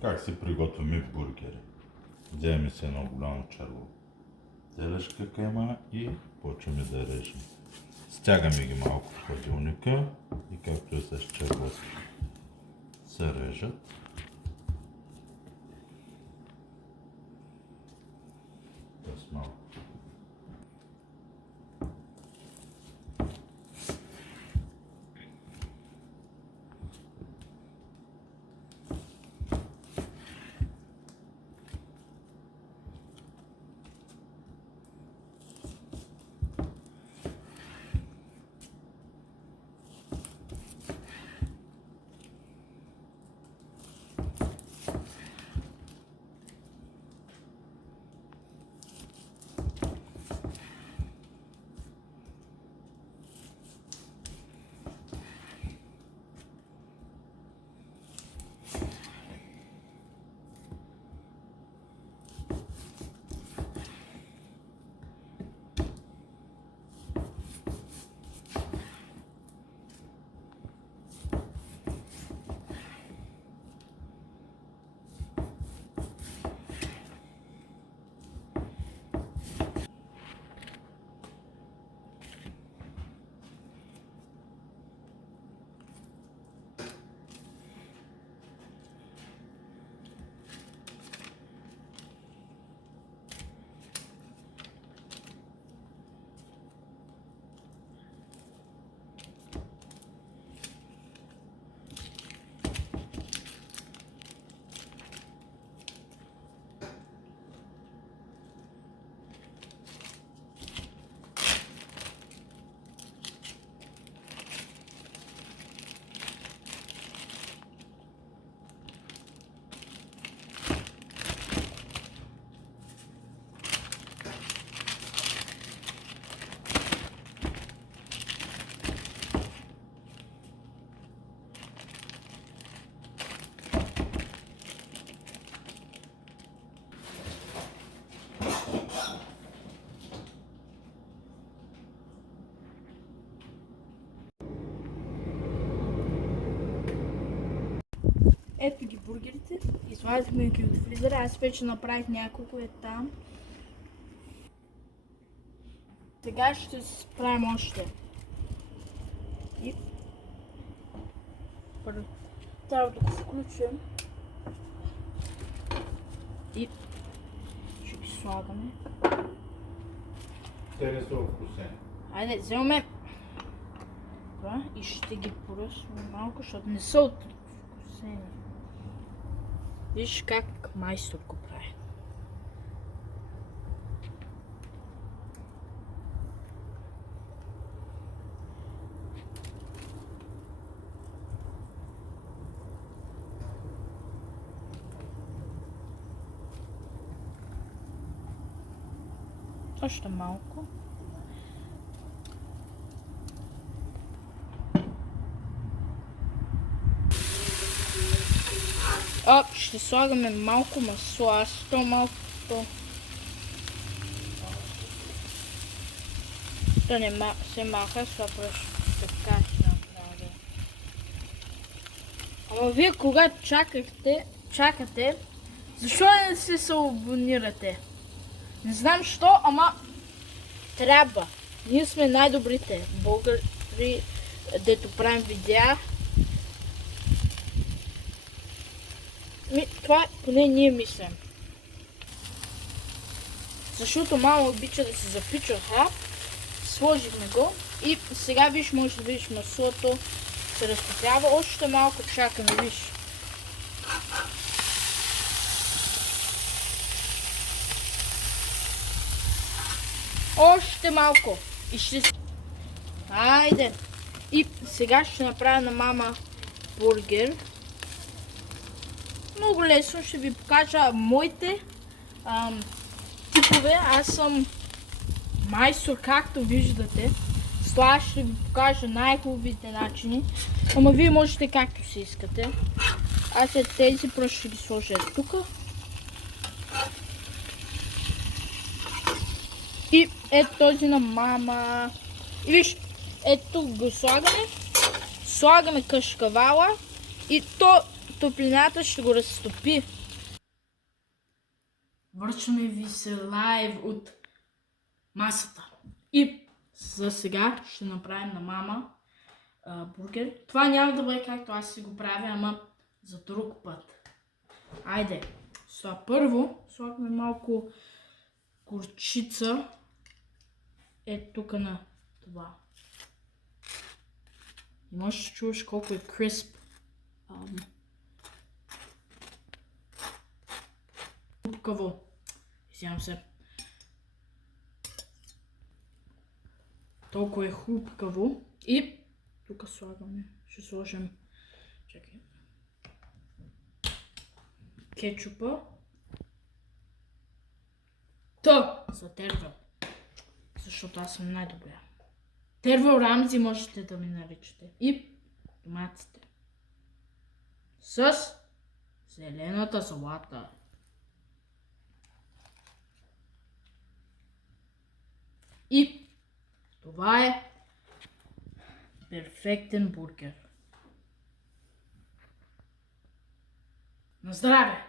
Как си приготвяме бургери? Вземем си едно голямо черво телешка кайма и почваме да режем. Стягаме ги малко в хладилника и както е с червото се режат. С малко. Ето ги бургерите, извадихме ги от фризера, аз вече направих няколко там. Сега ще си правим още. И трябва да го включим. И ще ги слагаме. Те не са вкусени. Айде, вземаме това и ще ги поръсваме малко, защото не са вкусени. Виж как майстор го прави. Още малко. Ще слагаме малко масло, малко да не се маха, защото така ще направя. Ама вие когато чакате, защо не се абонирате? Не знам що, ама трябва. Ние сме най-добрите българи, дето правим видеа. Това поне ние мислим. Защото мама обича да се запича хляб. Сложихме го и сега виж, може да видиш маслото се разтопява. Още малко чакаме, виж. Още малко. И ще... Айде. И сега ще направя на мама бургер. Много лесно ще ви покажа моите типове. Аз съм майстор, както виждате. С това ще ви покажа най-хубавите начини. Ама вие можете както си искате. Аз след тези просто ще ги сложа тук. И ето този на мама. И виж, ето го слагаме. Слагаме кашкавала. И топлината ще го разтопи. Връщаме ви се лайв от масата. И за сега ще направим на мама бургер. Това няма да бъде както аз си го правя, ама за друг път. Айде. Сега първо слагаме малко горчица. Тук на това. И можеш да чуваш колко е крисп. Хрупкаво. Извинявам се. Толкова е хрупкаво. И тук слагаме. Ще сложим. Чакай. Кетчупа. За Тервел. Защото аз съм най-добрия. Тервел Рамзи можете да ми наричате. И доматите. С зелената салата. И това е перфектен бургер. На здраве!